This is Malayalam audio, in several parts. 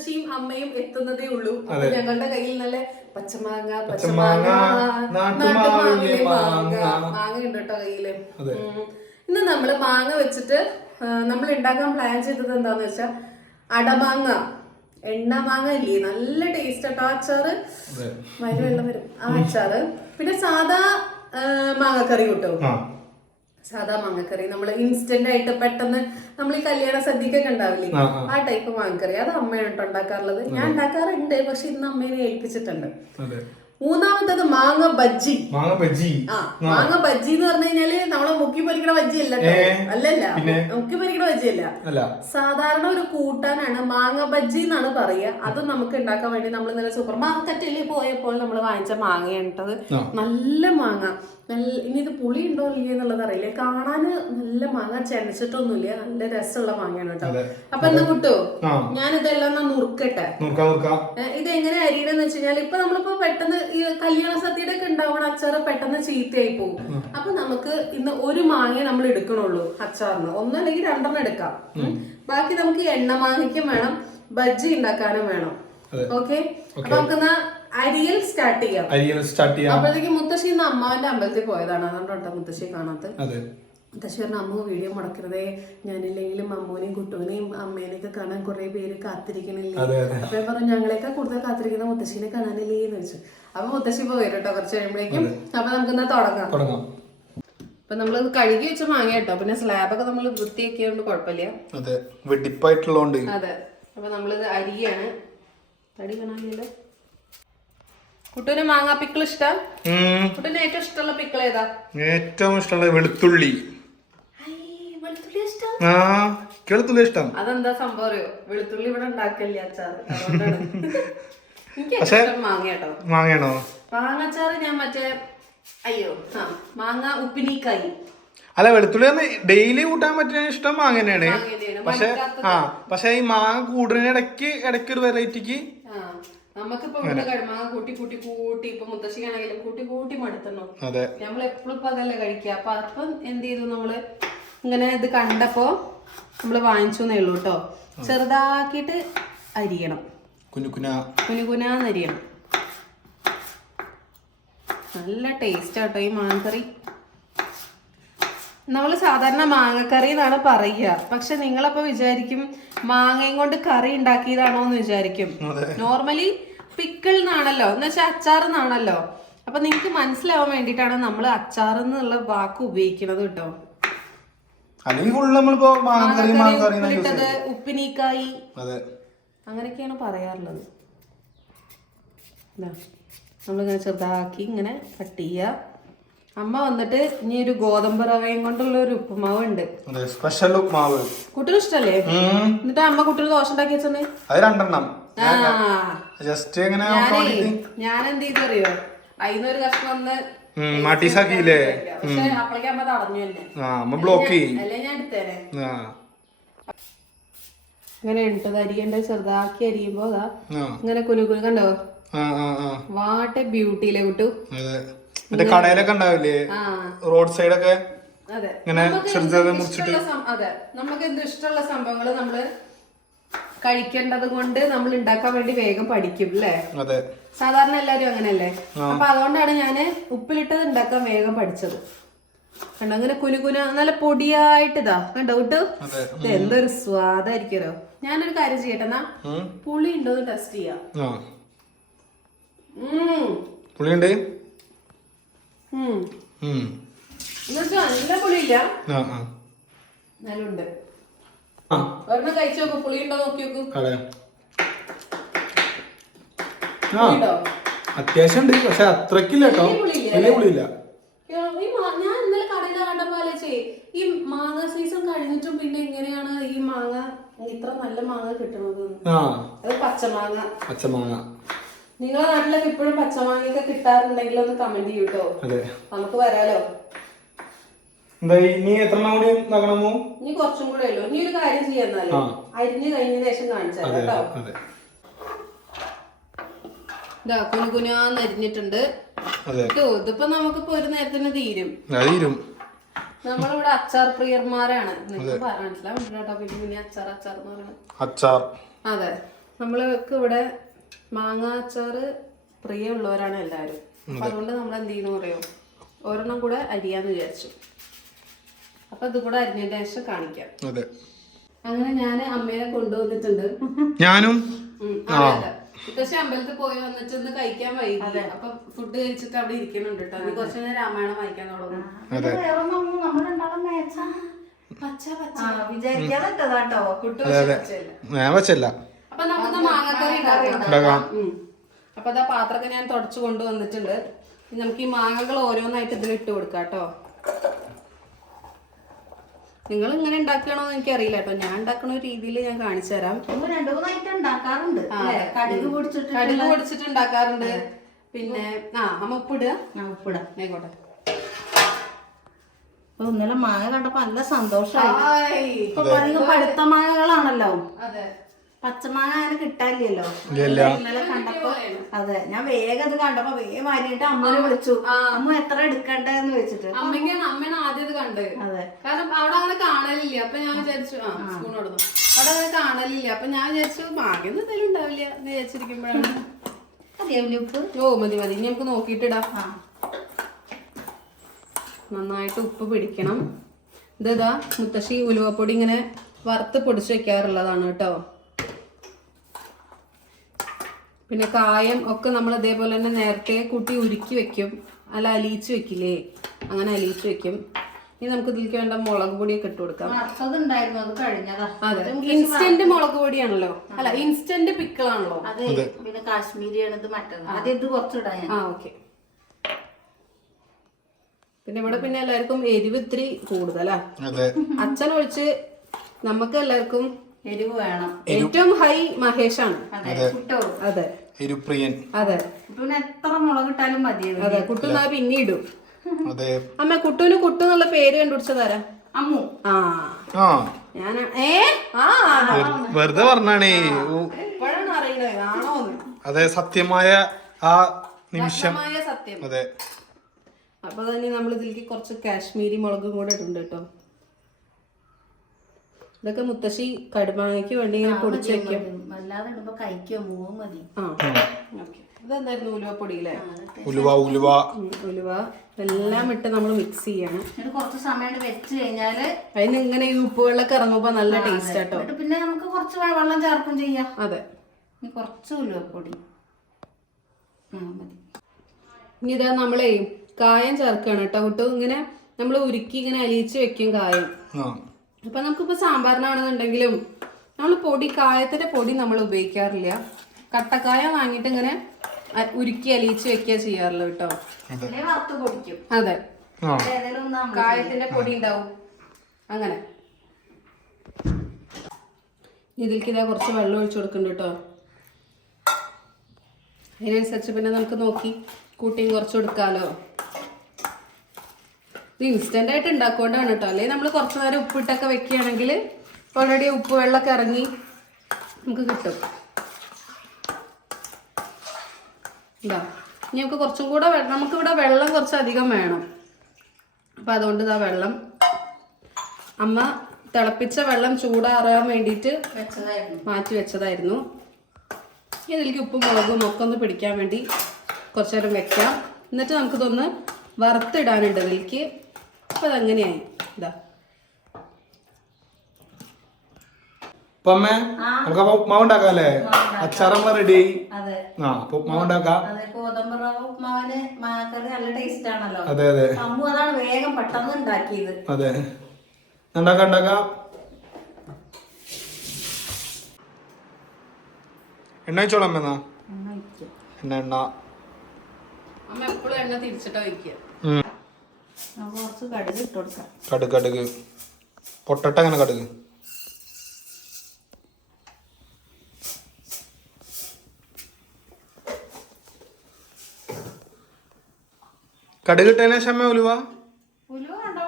മുത്തശ്ശിയും അമ്മയും എത്തുന്നതേ ഉള്ളൂ. ഞങ്ങളുടെ കയ്യിൽ നല്ല പച്ചമാങ്ങ പച്ചമാങ്ങ, മാങ്ങ. ഉണ്ട് കേട്ടോ കയ്യിൽ. ഇന്ന് നമ്മൾ മാങ്ങ വെച്ചിട്ട് നമ്മൾ ഉണ്ടാക്കാൻ പ്ലാൻ ചെയ്തത് എന്താന്ന് വെച്ചാൽ അടമാങ്ങ. എണ്ണ മാങ്ങ ഇല്ലേ? നല്ല ടേസ്റ്റ് ആട്ടോ ആ അച്ചാറ്? വരും വെള്ളം വരും. ആ അച്ചാറ്. പിന്നെ സാധാ മാങ്ങക്കറി കിട്ടും? സാധാ മാങ്ങക്കറി. നമ്മൾ ഇൻസ്റ്റന്റ് ആയിട്ട് പെട്ടെന്ന് നമ്മൾ ഈ കല്യാണ സദ്യക്കൊക്കെ ഉണ്ടാവില്ലേ? ആ, ടൈപ്പ് മാങ്ങക്കറി. അത് അമ്മയാണ് കേട്ടോ ഉണ്ടാക്കാറുള്ളത്. ഞാൻ ഉണ്ടാക്കാറുണ്ട് പക്ഷെ ഇന്ന് അമ്മേനെ ഏൽപ്പിച്ചിട്ടുണ്ട്. മൂന്നാമത്തത് മാങ്ങ ബജ്ജി. മാങ്ങ ബജ്ജി. ആ മാങ്ങ ബജ്ജി എന്ന് പറഞ്ഞു കഴിഞ്ഞാൽ നമ്മളെ മുക്കി പൊരിക്കണ ബജ്ജി അല്ല അല്ലല്ല. മുക്കി പൊരിക്കണ ബജ്ജി അല്ല. അല്ല സാധാരണ ഒരു കൂട്ടാനാണ് മാങ്ങ ബജ്ജി എന്നാണ് പറയുക അത് നമുക്ക് ഉണ്ടാക്കാൻ വേണ്ടി നമ്മൾ ഇന്നലെ സൂപ്പർ മാർക്കറ്റിൽ പോയപ്പോൾ നമ്മൾ വാങ്ങിച്ച മാങ്ങയാണ് നല്ല മാങ്ങ. നല്ല ഇനി ഇത് പുളി ഉണ്ടോ ഇല്ലയോ എന്നുള്ളത് അറിയില്ല. കാണാന് നല്ല മാങ്ങ ചെനച്ചിട്ടൊന്നുമില്ല. നല്ല രസമുള്ള മാങ്ങയാണ് കേട്ടോ. അപ്പൊ എന്നാ കിട്ടോ? ഞാൻ ഞാനിതെല്ലാം നുറുക്കട്ടെ. ഇത് എങ്ങനെ അരിയണെന്ന് വെച്ച് കഴിഞ്ഞാൽ ഇപ്പൊ നമ്മളിപ്പോ പെട്ടെന്ന് ഈ കല്യാണ സദ്യയുടെ ഒക്കെ ഉണ്ടാവണ അച്ചാറ് പെട്ടെന്ന് ചീത്തയായി പോകും അപ്പൊ നമുക്ക് ഇന്ന് ഒരു മാങ്ങ നമ്മൾ എടുക്കണുള്ളൂ അച്ചാറിന്. ഒന്നല്ലെങ്കിൽ രണ്ടെണ്ണം എടുക്കാം. ബാക്കി നമുക്ക് എണ്ണ മാങ്ങയ്ക്കും വേണം. ബജ്ജി ഉണ്ടാക്കാനും വേണം. ഓക്കെ. അപ്പൊ നമുക്കെന്നാ അരിയൽ സ്റ്റാർട്ട് ചെയ്യാം. അരിയൽ സ്റ്റാർട്ട് ചെയ്യാം. അപ്പോഴത്തേക്ക് മുത്തശ്ശി ഇന്ന് അമ്മാവന്റെ അമ്പലത്തിൽ പോയതാണ്. അതുകൊണ്ടോ മുത്തശ്ശി കാണാത്തത് അതെ. മുത്തശ്ശി പറഞ്ഞ അമ്മ വീഡിയോ മുടക്കരുതേ. ഞാനില്ലെങ്കിലും അമ്മൂനെയും കുട്ടൂനെയും അമ്മേനെയൊക്കെ കാണാൻ കുറെ പേര് കാത്തിരിക്കണില്ലേ? അപ്പൊ പറഞ്ഞു ഞങ്ങളെയൊക്കെ കൂടുതൽ കാത്തിരിക്കുന്ന മുത്തശ്ശിനെ കാണാനില്ലേ? എന്ന് വെച്ചു അപ്പൊ മുത്തശ്ശി പോയി കേട്ടോ കുറച്ച് കഴിയുമ്പോഴേക്കും. അപ്പൊ നമുക്ക് ഇന്ന് തുടങ്ങാം. തുടങ്ങാം. അപ്പൊ നമ്മൾ കഴുകി വെച്ച മാങ്ങ കേട്ടോ പിന്നെ സ്ലാബൊക്കെ നമ്മൾ വൃത്തിയാക്കിയതുകൊണ്ട് കുഴപ്പമില്ല. അതെ. വെടിപ്പായിട്ടുള്ളതുകൊണ്ട്. അതെ. അപ്പൊ നമ്മളിത് അരിയാണ്. തടി കാണാനില്ല കുട്ടൂന് മാങ്ങാ പിക്കിൾ ഇഷ്ടം? കുട്ടൂന് ഏറ്റവും ഇഷ്ടമുള്ള പിക്കിൾ ഏതാ? ഏറ്റവും ഇഷ്ടമുള്ള വെളുത്തുള്ളി. ഐ, വെളുത്തുള്ളി ഇഷ്ടം? ആ വെളുത്തുള്ളി ഇഷ്ടം. അതെന്താ സംഭവം അറിയോ? വെളുത്തുള്ളി ഇവിടെ ഉണ്ടാക്കല്ലേ അച്ചാറ്. ഇഷ്ടം മാങ്ങയാണോ? മാങ്ങച്ചാറ് ഞാൻ മറ്റേ അയ്യോ മാങ്ങ ഉപ്പിനീക്കായി. അല്ല വെളുത്തുള്ളി ഒന്ന് ഡെയിലി കൂട്ടാൻ പറ്റുന്ന ഇഷ്ടം മാങ്ങ തന്നെയാണ്. പക്ഷെ ആ പക്ഷെ ഈ മാങ്ങ കൂടുന്നതിന് ഇടയ്ക്ക് ഇടയ്ക്ക് ഒരു വെറൈറ്റിക്ക് നമുക്കിപ്പോ ഇവിടെ കടുമാങ്ങ കൂട്ടി കൂട്ടി കൂട്ടി ഇപ്പൊ മുത്തശ്ശിക്കാണെങ്കിലും കൂട്ടി കൂട്ടി മടുത്തണോ നമ്മൾ എപ്പോഴും ഇപ്പൊ അതല്ല കഴിക്കുക. അപ്പൊ അപ്പം എന്ത് ചെയ്തു നമ്മൾ ഇങ്ങനെ ഇത് കണ്ടപ്പോ നമ്മൾ വാങ്ങിച്ചു എന്നേ ഉള്ളൂ കേട്ടോ ചെറുതാക്കിയിട്ട് അരിയണം. കുനുകുനാന്ന് അരിയണം. നല്ല ടേസ്റ്റ് ആട്ടോ ഈ മാങ്ങക്കറി. നമ്മൾ സാധാരണ മാങ്ങക്കറി എന്നാണ് പറയുക. പക്ഷെ നിങ്ങളപ്പോ വിചാരിക്കും മാങ്ങയും കൊണ്ട് കറി ഉണ്ടാക്കിയതാണോ എന്ന് വിചാരിക്കും നോർമലി പിക്കിൾ എന്നാണല്ലോ എന്ന് വെച്ചാൽ അച്ചാർ എന്നാണല്ലോ അപ്പൊ നിങ്ങൾക്ക് മനസ്സിലാവാൻ വേണ്ടിയിട്ടാണ് നമ്മൾ അച്ചാർ എന്നുള്ള വാക്ക് ഉപയോഗിക്കുന്നത് കേട്ടോ ഉപ്പിലിട്ടത്. ഉപ്പിനീക്കായി. അങ്ങനെയൊക്കെയാണ് പറയാറുള്ളത്. നമ്മളിങ്ങനെ ചെറുതാക്കി ഇങ്ങനെ കട്ട് ചെയ്യുക അമ്മ വന്നിട്ട് ഇനി ഒരു ഗോതമ്പ് റവയും കൊണ്ടുള്ള ഒരു ഉപ്പുമാവ് ഉണ്ട് സ്പെഷ്യൽ ഉപ്പുമാവ് കുട്ടികൾ ഇഷ്ടല്ലേ? എന്നിട്ട് അമ്മ കുട്ടികൾ ദോശ ഉണ്ടാക്കി വെച്ചേ അത് രണ്ടെണ്ണം. ജസ്റ്റ് ഇങ്ങനെ ഞാനേ ഞാൻ എന്ത് ചെയ്തു അറിയോ കഷ്ണം ഒന്ന് മാട്ടീസാക്കിയില്ലേ ബ്ലോക്ക് ചെയ്യും. ഇങ്ങനെ ഇട്ടത് അരിയേണ്ട ചെറുതാക്കി അരിയുമ്പോ ഇങ്ങനെ കുനു കുനു കണ്ടോ? വാട്ടെ ബ്യൂട്ടിയിലെ കുട്ടു. മറ്റേ കടയിലൊക്കെ ഉണ്ടാവില്ലേ? റോഡ് സൈഡൊക്കെ അതെ. ഇങ്ങനെ മുറിച്ചിട്ട്. അതെ. നമുക്ക് എന്ത് ഇഷ്ടമുള്ള സംഭവങ്ങൾ നമ്മൾ കഴിക്കേണ്ടത് കൊണ്ട് നമ്മൾ ഉണ്ടാക്കാൻ വേണ്ടി വേഗം പഠിക്കും അല്ലേ അതെ. സാധാരണ എല്ലാരും അങ്ങനെയല്ലേ? അപ്പൊ അതുകൊണ്ടാണ് ഞാൻ ഉപ്പിലിട്ടത് ഉണ്ടാക്കാൻ വേഗം പഠിച്ചത്. കണ്ടോ? അങ്ങനെ കുനുകുന നല്ല പൊടിയായിട്ട് ഇതാ. കണ്ടോ? ഇത് എന്തൊരു സ്വാദായിരിക്കോ ഞാനൊരു കാര്യം ചെയ്യട്ടെ എന്നാ? പുളി ഉണ്ടോ എന്ന് ടെസ്റ്റ് ചെയ്യാം. പുളിയുണ്ട്? നല്ല പുളിയില്ല? ആ ആ എന്നാലും ഉണ്ട് ആ ഒരെണ്ണം കഴിച്ചു നോക്കൂ. പുളി ഉണ്ടോ നോക്കി നോക്കൂ. കട. ആ. ഉണ്ടോ അത്യാവശ്യം ഉണ്ട്. പക്ഷെ അത്രക്കില്ല കേട്ടോ. വലിയ പുളിയില്ല? വലിയ പുളിയില്ല. ഈ മാ- ഞാൻ ഇന്നലെ കടയിൽ കണ്ടപ്പോ ആലോചിച്ചേ ഈ മാങ്ങ സീസൺ കഴിഞ്ഞിട്ടും പിന്നെ എങ്ങനെയാണ് ഈ മാങ്ങ ഇത്ര നല്ല മാങ്ങ കിട്ടുന്നത് ആ. അത് പച്ചമാങ്ങ. പച്ചമാങ്ങ. നിങ്ങളെ നാട്ടിലൊക്കെ ഇപ്പോഴും പച്ചമാങ്ങയൊക്കെ കിട്ടാറുണ്ടെങ്കിൽ ഒന്ന് കമന്റ് ചെയ്യൂട്ടോ അതെ. നമുക്ക് വരാലോ? എന്താ ഇനി എത്ര എണ്ണം കൂടി നകണമോ ഇനി കുറച്ചും കൂടെ ഉള്ളൂ ഇനി ഒരു കാര്യം ചെയ്യാന്നാലേ അരിഞ്ഞു കഴിഞ്ഞ ശേഷം കാണിച്ചാൽ അതെ കേട്ടോ. അതെ. ഇതാ കുനുകുനാന്ന് അരിഞ്ഞിട്ടുണ്ട്. ഇതിപ്പോ നമുക്കിപ്പോ ഒരു നേരത്തിന് തീരും. തീരും. നമ്മളിവിടെ അച്ചാർ കേട്ടോ പിന്നെ പിന്നെ അച്ചാർ അച്ചാർ എന്ന് പറയുന്നത്. അച്ചാർ. അതെ. നമ്മൾക്ക് ഇവിടെ മാങ്ങ അച്ചാറ് പ്രിയമുള്ളവരാണ് എല്ലാരും അതുകൊണ്ട് നമ്മൾ എന്ത് ചെയ്യുന്നു പറയോ ഒരെണ്ണം കൂടെ അരിയാന്ന് വിചാരിച്ചു. അപ്പൊ ഇത് കൂടെ അരിഞ്ഞതിന്റെ ശേഷം കാണിക്കാം. അതെ. അങ്ങനെ ഞാൻ അമ്മേനെ കൊണ്ടുവന്നിട്ടുണ്ട്. ഞാനും. പക്ഷെ അമ്പലത്തിൽ പോയി വന്നിട്ട് ഒന്ന് കഴിക്കാൻ വൈകി അപ്പൊ ഫുഡ് കഴിച്ചിട്ട് അവിടെ ഇരിക്കുന്നുണ്ട് കേട്ടോ നീ കുറച്ചു നേരം രാമായണം വായിക്കാൻ തുടങ്ങും. ഞാൻ വെച്ചല്ല. അപ്പൊ നമുക്ക് മാങ്ങക്കറി ഉണ്ടാക്കാം. അപ്പൊ അതാ പാത്രമൊക്കെ ഞാൻ തുടച്ചു കൊണ്ടുവന്നിട്ടുണ്ട്. ഇനി നമുക്ക് ഈ മാങ്ങകൾ ഓരോന്നായിട്ട് ഇതിൽ ഇട്ട് കൊടുക്കാം കേട്ടോ നിങ്ങൾ ഇങ്ങനെ ഉണ്ടാക്കണോ എന്ന് എനിക്കറിയില്ല കേട്ടോ. ഞാൻ ഉണ്ടാക്കണ രീതിയിൽ ഞാൻ കാണിച്ചു തരാം. ഉണ്ടാക്കാറുണ്ട് കടുക് പൊടിച്ചിട്ട് കടുക് പൊടിച്ചിട്ട് ഉണ്ടാക്കാറുണ്ട്. പിന്നെ ആ നമ്മ ഉപ്പിടുക ഉപ്പിടാം ആയിക്കോട്ടെ. അപ്പൊ ഇന്നലെ മാങ്ങ കണ്ടപ്പോ നല്ല സന്തോഷമായി. പഴുത്ത മാങ്ങകളാണല്ലോ അതെ. പച്ചമാങ്ങ അങ്ങനെ കിട്ടാനില്ലല്ലോ. ഇന്നലെ കണ്ടപ്പോ അതെ ഞാൻ വേഗം അത് കണ്ടപ്പോ വേഗം വാരിയിട്ട് അമ്മനെ വിളിച്ചു. അമ്മ എത്ര എടുക്കണ്ടെന്ന് വെച്ചിട്ട്? അമ്മയ്ക്കാണ് അമ്മയാണ് ആദ്യം അത് കണ്ടത് അതെ. കാരണം അവിടെ അങ്ങനെ കാണലില്ല. അപ്പൊ ഞാൻ വിചാരിച്ചു ആ സ്പൂൺ കൊടുത്തു അവിടെ അങ്ങനെ കാണലില്ല. അപ്പൊ ഞാൻ വിചാരിച്ചു ഭാഗ്യം എന്തായാലും ഉണ്ടാവില്ല എന്ന് വിചാരിച്ചിരിക്കുമ്പോഴാണ്. ഓ മതി മതി. ഇനി നമുക്ക് നോക്കിയിട്ടിടാം. നന്നായിട്ട് ഉപ്പ് പിടിക്കണം. ഇതാ മുത്തശ്ശി ഉലുവപ്പൊടി ഇങ്ങനെ വറുത്ത് പൊടിച്ച് വെക്കാറുള്ളതാണ് കേട്ടോ. പിന്നെ കായം ഒക്കെ നമ്മൾ ഇതേപോലെ തന്നെ നേരത്തെ കൂട്ടി ഉരുക്കി വെക്കും. അല്ല അലിയിച്ച് വെക്കില്ലേ? അങ്ങനെ അലിയിച്ച് വെക്കും. ഇനി നമുക്ക് ഇതിലേക്ക് വേണ്ട മുളക് പൊടിയൊക്കെ ഇട്ട് കൊടുക്കാം. അത് ഇൻസ്റ്റന്റ് മുളക് പൊടിയാണല്ലോ. അല്ല ഇൻസ്റ്റന്റ് പിക്കിളാണല്ലോ. അത് പിന്നെ കാശ്മീരിയാണ് ഇത് മറ്റത്. ആദ്യം ഇത് കുറച്ചിടാൻ ഞാൻ. ആ ഓക്കെ. പിന്നെ ഇവിടെ പിന്നെ എല്ലാവർക്കും എരിവ് ഇത്തിരി കൂടുതലാ. അതെ. അച്ഛൻ ഒഴിച്ച് നമുക്ക് എല്ലാവർക്കും എരിവ് വേണം. ഏറ്റവും ഹൈ മഹേഷാണ്. അതെ. അതെ എരുപ്രിയൻ. അതെ. കുട്ടൂന് എത്ര മുളകിട്ടാലും മതി അതെ കുട്ടുന്നാ പിന്നെ ഇടും അതെ. അമ്മ കുട്ടുവിന് കുട്ടു എന്നുള്ള പേര് കണ്ടുപിടിച്ചതാരാ അമ്മു. ആ. ആ. ഞാൻ ഏ? ആ. വെറു- വെറുതെ പറഞ്ഞാണേ. ഇപ്പോഴാണ് അറിയണത് ആണോന്ന് അതെ സത്യമായ ആ നിമിഷം. സത്യം. അതെ. അപ്പൊ തന്നെ നമ്മൾ ഇതിലേക്ക് കുറച്ച് കാശ്മീരി മുളകും കൂടെ ഇട്ടുണ്ട് കേട്ടോ. ഇതൊക്കെ മുത്തശ്ശി കടുമാങ്ങയ്ക്ക് വേണ്ടി ഇങ്ങനെ പൊടിച്ച് വെക്കും. അല്ലാതെ ഇടുമ്പോ കഴിക്കോ മൂവ് മതി. ആ. ഓക്കെ. ഇതെന്തായിരുന്നു ഉലുവപ്പൊടിയില്ലേ ഉലുവ ഉലുവ. ഉലുവ. എല്ലാം ഇട്ട് നമ്മൾ മിക്സ് ചെയ്യണം. കുറച്ച് സമയം വെച്ച് കഴിഞ്ഞാൽ അതിന് ഇങ്ങനെ ഈ ഉപ്പുകളൊക്കെ ഇറങ്ങുമ്പോ നല്ല ടേസ്റ്റ് ആട്ടോ. പിന്നെ നമുക്ക് കുറച്ച് വെള്ളം ചേർക്കും ചെയ്യാം. അതെ. കുറച്ച് ഉലുവപ്പൊടി ആ മതി. ഇനി ഇതാ നമ്മളേ കായം ചേർക്കാണ് കേട്ടോ. കുട്ടു ഇങ്ങനെ നമ്മൾ ഉരുക്കി ഇങ്ങനെ അലിയിച്ച് വെക്കും കായം. ആ. അപ്പൊ നമുക്കിപ്പോ സാമ്പാറിനാണെന്നുണ്ടെങ്കിലും നമ്മൾ പൊടി കായത്തിന്റെ പൊടി നമ്മൾ ഉപയോഗിക്കാറില്ല. കട്ടക്കായ വാങ്ങിയിട്ട് ഇങ്ങനെ ഉരുക്കി അലിയിച്ച് വെക്കുക ചെയ്യാറുള്ളൂ കേട്ടോ. അതെ. കായത്തിന്റെ പൊടി ഉണ്ടാവും. അങ്ങനെ. ഇതിലേക്ക് ഇതാ കുറച്ച് വെള്ളം ഒഴിച്ചു കൊടുക്കുന്നുണ്ട് കേട്ടോ. അതിനനുസരിച്ച് പിന്നെ നമുക്ക് നോക്കി കൂട്ടിയും കുറച്ച് കൊടുക്കാലോ. ഇത് ഇൻസ്റ്റന്റ് ആയിട്ട് ഉണ്ടാക്കുകൊണ്ടാണ് കേട്ടോ അല്ലെങ്കിൽ നമ്മൾ കുറച്ച് നേരം ഉപ്പിട്ടൊക്കെ വെക്കുകയാണെങ്കിൽ ഓൾറെഡി ഉപ്പ് വെള്ളമൊക്കെ ഇറങ്ങി നമുക്ക് കിട്ടും. ഇതാ ഇനി നമുക്ക് കുറച്ചും കൂടെ നമുക്കിവിടെ വെള്ളം കുറച്ച് അധികം വേണം. അപ്പം അതുകൊണ്ട് ഇതാ വെള്ളം. അമ്മ തിളപ്പിച്ച വെള്ളം ചൂടാറാൻ വേണ്ടിയിട്ട് വെച്ചതായിരുന്നു. മാറ്റി വെച്ചതായിരുന്നു. ഇനി ഇതിലേക്ക് ഉപ്പും മുളകും ഒക്കെ ഒന്ന് പിടിക്കാൻ വേണ്ടി കുറച്ച് നേരം വെക്കാം. എന്നിട്ട് നമുക്കിതൊന്ന് വറുത്തിടാനുണ്ട് ഇതിലേക്ക്. അപ്പം അതങ്ങനെയായി. ഇതാ. അപ്പൊ അമ്മേ നമുക്ക് അപ്പൊ ഉപ്മാവ് അല്ലേ റെഡി ആ അപ്പൊ ഉപ്മാവ് ഉണ്ടാക്കാം. അതെ അതെ ഉണ്ടാക്കാം ഉണ്ടാക്കാം? എണ്ണ വെച്ചോളാം അമ്മ എന്നാ. എണ്ണ എണ്ണ അമ്മ എപ്പോഴും എണ്ണ തിരിച്ചിട്ടാ വയ്ക്കുക കുറച്ച് കടുക് ഇട്ട് കൊടുക്കാം. കടുക് കടുക്. പൊട്ടട്ട അങ്ങനെ കടുക്? കടുക് ഇട്ടതിന് ശേഷം ഉലുവ?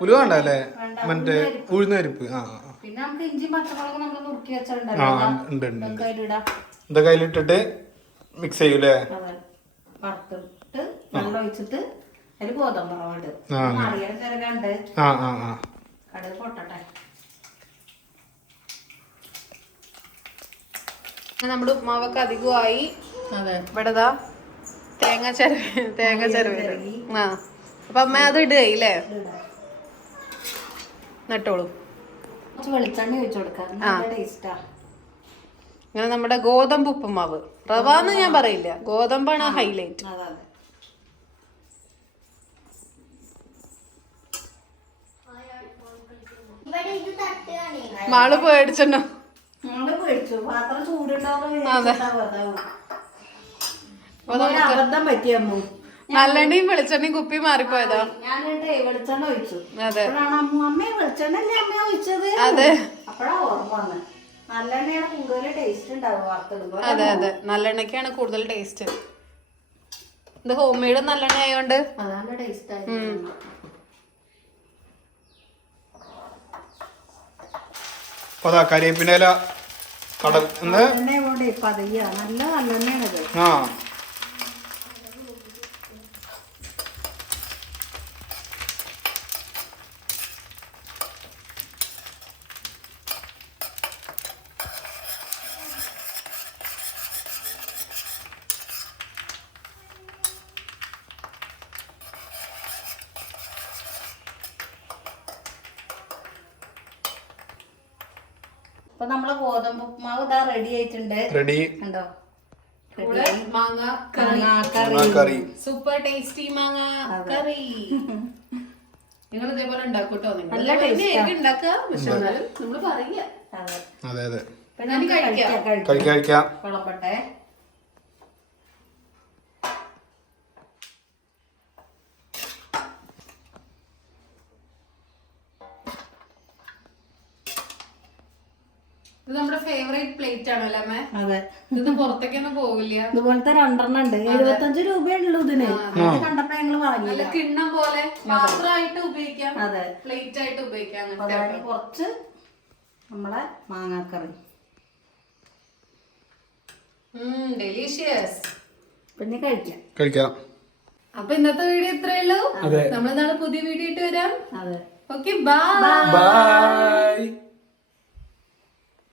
ഉലുവ വേണ്ട അല്ലേ? മറ്റേ ഉഴുന്നരിപ്പ്. ആ ആ. പിന്നെ നമുക്ക് ഇഞ്ചി പച്ചമുളക് നമ്മൾ നുറുക്കി വെച്ചിട്ടുണ്ടല്ലോ. ഇതൊക്കെ അതിലിട്ടിട്ട് മിക്സ് ചെയ്യൂലേ വറുത്തിട്ട് വെള്ളം ഒഴിച്ചിട്ട് അതിൽ ഗോതമ്പ് കടുക് പൊട്ടട്ടെ. നമ്മുടെ ഉപ്മാവൊക്കെ അധികമായി ഇവിടെതാ ഇവിടെ തേങ്ങ ചെരവി തേങ്ങ ചെരവി ആ. അപ്പൊ അമ്മ അത് ഇടുകയില്ലേ നട്ടോളൂ. കുറച്ച് വെളിച്ചെണ്ണ ഒഴിച്ചു കൊടുക്കാം. നല്ല ടേസ്റ്റാ ഇങ്ങനെ നമ്മുടെ ഗോതമ്പ് ഉപ്പുമാവ്. റവ എന്ന് ഞാൻ പറയില്ല. ഗോതമ്പാണ് ഹൈലൈറ്റ് അതെ അതെ മാൾ പേടിച്ചോ. നല്ലെണ്ണയും വെളിച്ചെണ്ണയും കുപ്പി മാറിപ്പോയതാ. ഞാനിട്ടേ വെളിച്ചെണ്ണ ഒഴിച്ചു. അതെ. അമ്മ ഒഴിച്ചത്? അതെ. അപ്പോഴാ ഓർമ്മ നല്ലെണ്ണയാണ് കൂടുതൽ ടേസ്റ്റ് ഉണ്ടാവും അതെ അതെ. നല്ലെണ്ണയ്ക്കാണ് കൂടുതൽ ടേസ്റ്റ് ഇത് ഹോം മെയ്ഡ് നല്ലെണ്ണ ആയതുകൊണ്ട് ടേസ്റ്റ് ആയത് അപ്പൊ അതാ കരിയേപ്പിന്റെ കടന്ന് കടൽ ആ. അപ്പൊ നമ്മളെ ഗോതമ്പ് ഉപ്മാവ് ഇതാ റെഡി ആയിട്ടുണ്ട്. റെഡി ഉണ്ടോ മാങ്ങ കറി. സൂപ്പർ ടേസ്റ്റി മാങ്ങ കറി. നിങ്ങൾ ഇതേപോലെ ഉണ്ടാക്കൂട്ടോ. നിങ്ങൾ നല്ല ടേസ്റ്റ്. ഉണ്ടാക്കുക. പക്ഷെ നമ്മൾ നമുക്ക് കഴിക്കാം. കഴിക്കാം ഇത് നമ്മുടെ ഫേവറേറ്റ് പ്ലേറ്റ് ആണല്ലേ അമ്മേ? അതെ. ഇത് പുറത്തേക്കൊന്നും പോവില്ല. ഇതുപോലത്തെ രണ്ടെണ്ണം ഉണ്ട്. എഴുപത്തഞ്ച് രൂപയുള്ളൂ ഇതിന്. ഇത് കണ്ടപ്പോ ഞങ്ങൾ വാങ്ങിയില്ല നല്ല കിണ്ണം പോലെ പാത്രമായിട്ട് ഉപയോഗിക്കാം. അതെ. പ്ലേറ്റ് ആയിട്ട് ഉപയോഗിക്കാം. അപ്പൊ കുറച്ച് നമ്മളെ മാങ്ങാക്കറി. ഡെലീഷ്യസ് പിന്നെ കഴിക്കാം. കഴിക്കാം. അപ്പൊ ഇന്നത്തെ വീഡിയോ ഇത്രയേ ഉള്ളൂ. അതെ. നമ്മൾ നാളെ പുതിയ വീഡിയോ ഇട്ട് വരാം. അതെ. Okay bye bye